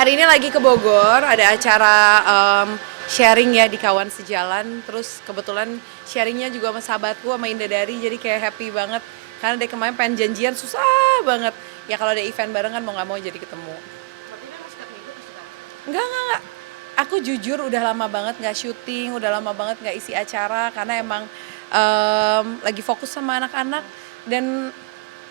Hari ini lagi ke Bogor, ada acara sharing ya di kawan sejalan. Terus kebetulan sharingnya juga sama sahabatku, sama Indah Dari, jadi kayak happy banget. Karena dari kemarin pengen janjian susah banget. Ya kalau ada event bareng kan mau nggak mau jadi ketemu. Berarti memang setiap minggu pasti kan? Enggak. Aku jujur udah lama banget nggak syuting, udah lama banget nggak isi acara karena emang lagi fokus sama anak-anak dan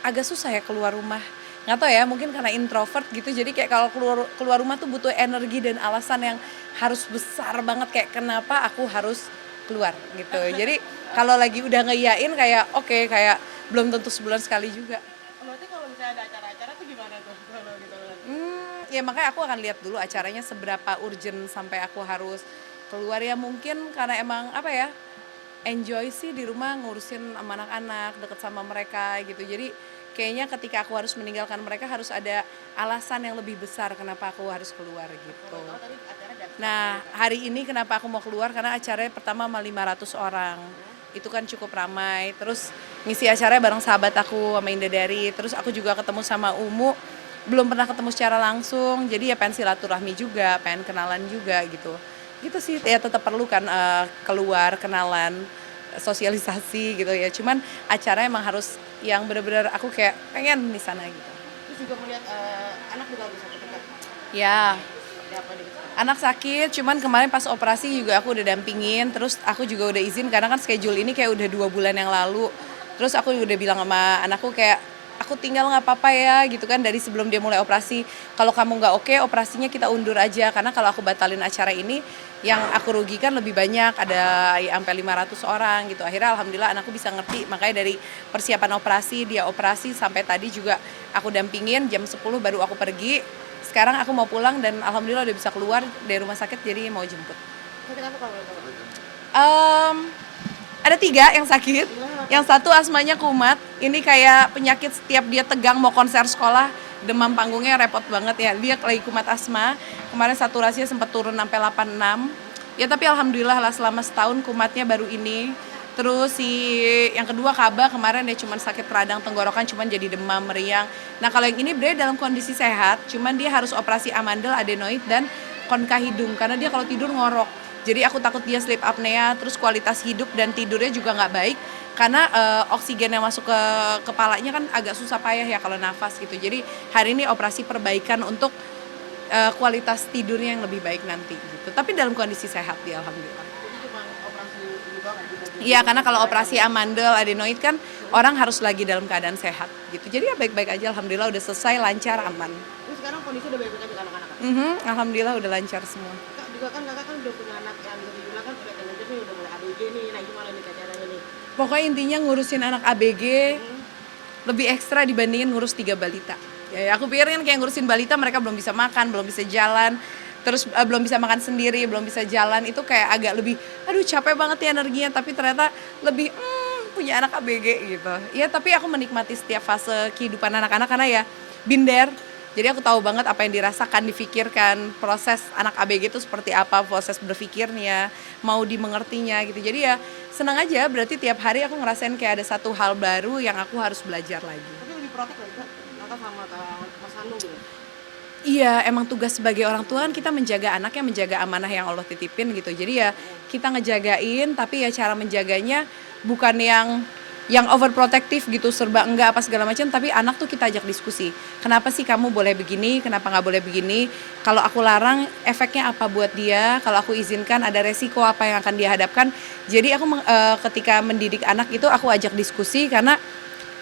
agak susah ya keluar rumah. Nggak tahu ya, mungkin karena introvert gitu, jadi kayak kalau keluar rumah tuh butuh energi dan alasan yang harus besar banget kayak kenapa aku harus keluar gitu. Jadi kalau lagi udah ngeyain kayak oke, kayak belum tentu sebulan sekali juga. Berarti kalau misalnya ada acara-acara tuh gimana tuh kalau gitu kan? Ya makanya aku akan lihat dulu acaranya seberapa urgent sampai aku harus keluar ya, mungkin karena emang apa ya, enjoy sih di rumah ngurusin sama anak-anak, deket sama mereka gitu. Jadi kayaknya ketika aku harus meninggalkan mereka harus ada alasan yang lebih besar kenapa aku harus keluar gitu. Oh, tadi acara ada Nah, hari ini kenapa aku mau keluar karena acaranya pertama sama 500 orang. Itu kan cukup ramai. Terus ngisi acaranya bareng sahabat aku sama Indah Dari. Terus aku juga ketemu sama Umu. Belum pernah ketemu secara langsung. Jadi ya pengen silaturahmi juga, pengen kenalan juga gitu. Gitu sih, ya tetap perlu kan keluar, kenalan, sosialisasi gitu ya. Cuman acara emang harus yang benar-benar aku kayak pengen di sana gitu. terus juga melihat anak juga bisa ketika Ya, seperti apa di sana. anak sakit, cuman kemarin pas operasi juga aku udah dampingin, terus aku juga udah izin karena kan schedule ini kayak udah 2 bulan yang lalu. Terus aku udah bilang sama anakku kayak, aku tinggal nggak apa-apa ya gitu kan dari sebelum dia mulai operasi. Kalau kamu nggak oke, operasinya kita undur aja karena kalau aku batalin acara ini, yang aku rugikan lebih banyak, ada ya, sampai 500 orang gitu. Akhirnya alhamdulillah anakku bisa ngerti, makanya dari persiapan operasi, dia operasi sampai tadi juga aku dampingin, jam 10 baru aku pergi. Sekarang aku mau pulang dan alhamdulillah udah bisa keluar dari rumah sakit jadi mau jemput. Sakit apa kalau boleh tahu? Em, ada 3 yang sakit, yang satu asmanya kumat, ini kayak penyakit setiap dia tegang mau konser sekolah, demam panggungnya repot banget ya, dia lagi kumat asma, kemarin saturasinya sempat turun sampai 86, ya tapi alhamdulillah lah selama setahun kumatnya baru ini. Terus si yang kedua Kaba kemarin dia cuma sakit radang tenggorokan, cuma jadi demam meriang. Nah kalau yang ini berarti dalam kondisi sehat, cuman dia harus operasi amandel, adenoid dan konka hidung karena dia kalau tidur ngorok. Jadi aku takut dia sleep apnea, terus kualitas hidup dan tidurnya juga nggak baik karena oksigen yang masuk ke kepalanya kan agak susah payah ya kalau nafas gitu. Jadi hari ini operasi perbaikan untuk kualitas tidurnya yang lebih baik nanti gitu. Tapi dalam kondisi sehat dia alhamdulillah. Jadi cuma operasi juga kan di bagian Iya, karena kalau operasi amandel, adenoid kan orang harus lagi dalam keadaan sehat gitu. Jadi ya baik-baik aja, alhamdulillah udah selesai, lancar, aman. terus sekarang kondisi udah baik-baik aja anak-anak kan? Alhamdulillah udah lancar semua. Kak juga kan kakak kan udah punya anak yang bisa dibilang kan udah teenager nih udah mulai ABG nih, nah gimana nih kak caranya nih? Pokoknya intinya ngurusin anak ABG lebih ekstra dibandingin ngurus 3 balita. Ya, aku pikir kan kayak ngurusin balita mereka belum bisa makan, belum bisa jalan, terus belum bisa makan sendiri, belum bisa jalan, itu kayak agak lebih, aduh capek banget ya energinya, tapi ternyata lebih punya anak ABG gitu. Ya tapi aku menikmati setiap fase kehidupan anak-anak karena ya binder. Jadi aku tahu banget apa yang dirasakan, difikirkan, proses anak ABG itu seperti apa, proses berpikirnya, mau dimengertinya gitu. Jadi ya senang aja, berarti tiap hari aku ngerasain kayak ada satu hal baru yang aku harus belajar lagi. Tapi lebih protek lagi kak, kakak sama kak Mas Hanu gitu. Iya, emang tugas sebagai orang tua kan kita menjaga anaknya, menjaga amanah yang Allah titipin gitu. Jadi ya kita ngejagain, tapi ya cara menjaganya bukan yang overprotective gitu, serba enggak apa segala macam, tapi anak tuh kita ajak diskusi. Kenapa sih kamu boleh begini, kenapa nggak boleh begini? Kalau aku larang, efeknya apa buat dia? Kalau aku izinkan, ada resiko apa yang akan dia hadapkan? Jadi aku ketika mendidik anak itu aku ajak diskusi karena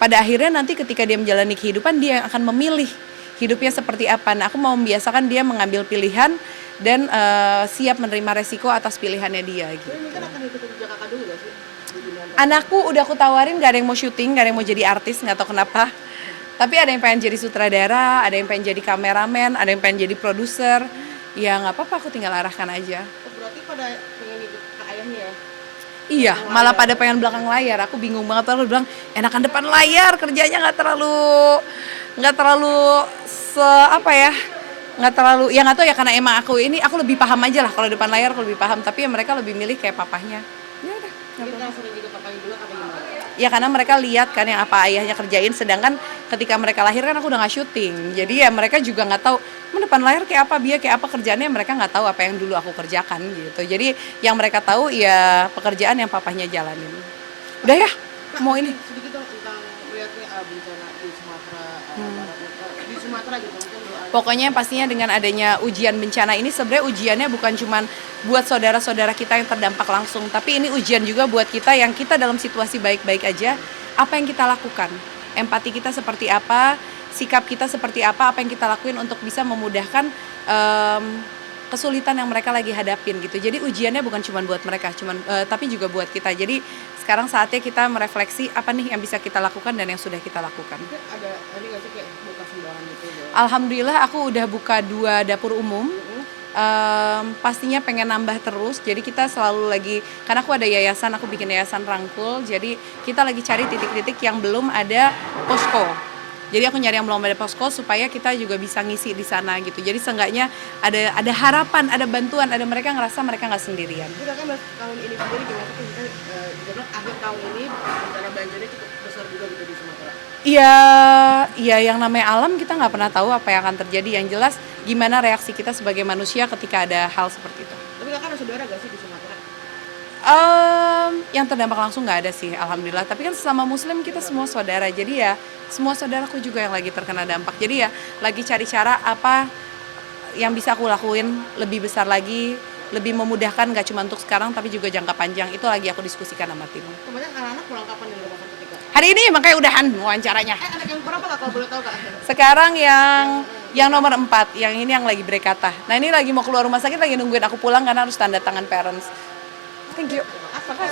pada akhirnya nanti ketika dia menjalani kehidupan dia yang akan memilih hidupnya seperti apa. Nah, aku mau membiasakan dia mengambil pilihan dan siap menerima resiko atas pilihannya dia gitu. Tapi mungkin akan ikutin jejak kakak dulu gak sih? Di dunia Anakku udah aku tawarin gak ada yang mau syuting, gak ada yang mau jadi artis, nggak tahu kenapa. Tapi ada yang pengen jadi sutradara, ada yang pengen jadi kameramen, ada yang pengen jadi produser. Ya nggak apa-apa, aku tinggal arahkan aja. Oh, berarti pada pengen ikut ke ayahnya ya? Iya, malah pada pengen belakang layar. Aku bingung banget, aku bilang enakan depan layar, kerjanya nggak terlalu apa ya, nggak terlalu, ya nggak tahu ya karena emang aku lebih paham aja lah kalau depan layar aku lebih paham, tapi ya mereka lebih milih kayak papahnya. Ya udah, nggak Mungkin apa-apa. kita sering ikut kakaknya juga apa gimana? Ya karena mereka lihat kan yang apa ayahnya kerjain, sedangkan ketika mereka lahir kan aku udah nggak syuting. Jadi ya mereka juga nggak tahu, depan lahir kayak apa, dia kayak apa kerjaannya, mereka nggak tahu apa yang dulu aku kerjakan gitu. Jadi yang mereka tahu ya pekerjaan yang papahnya jalanin. Udah ya, mau ini. Sedikit dong tentang melihatnya bencana di Sumatera Barat, di Sumatera gitu mungkin doa. Pokoknya pastinya dengan adanya ujian bencana ini sebenarnya ujiannya bukan cuma buat saudara-saudara kita yang terdampak langsung, tapi ini ujian juga buat kita yang kita dalam situasi baik-baik aja, apa yang kita lakukan. Empati kita seperti apa, sikap kita seperti apa yang kita lakuin untuk bisa memudahkan kesulitan yang mereka lagi hadapin gitu. Jadi ujiannya bukan cuma buat mereka, tapi juga buat kita. Jadi sekarang saatnya kita merefleksi apa nih yang bisa kita lakukan dan yang sudah kita lakukan. Mungkin ada ini nggak sih kayak buka sumbangan gitu ya? Alhamdulillah aku udah buka 2 dapur umum. Pastinya pengen nambah terus, jadi kita selalu lagi, karena aku ada yayasan, aku bikin yayasan Rangkul, jadi kita lagi cari titik-titik yang belum ada posko. Jadi aku nyari yang belum ada posko supaya kita juga bisa ngisi di sana gitu. Jadi seenggaknya ada harapan, ada bantuan, ada mereka ngerasa mereka nggak sendirian. Udah kan tahun ini sendiri gimana sih kita juga akhir tahun ini bencana banjirnya cukup besar juga gitu di Sumatera. Iya, yang namanya alam kita nggak pernah tahu apa yang akan terjadi. Yang jelas gimana reaksi kita sebagai manusia ketika ada hal seperti itu. Tapi kakak ada saudara gak sih di Sumatera? Yang terdampak langsung nggak ada sih, alhamdulillah. Tapi kan sesama muslim kita semua saudara, jadi ya semua saudaraku juga yang lagi terkena dampak. Jadi ya lagi cari cara apa yang bisa aku lakuin lebih besar lagi, lebih memudahkan gak cuma untuk sekarang tapi juga jangka panjang. Itu lagi aku diskusikan sama tim. Kemudian anak-anak pulang kapan dari rumah sakit Kak? Hari ini makanya udahan wawancaranya. Anak yang berapa kak kalau boleh tahu kak? Sekarang yang nomor 4, yang ini yang lagi berkata. Nah ini lagi mau keluar rumah sakit, lagi nungguin aku pulang karena harus tanda tangan parents. Thank you. Apa kak?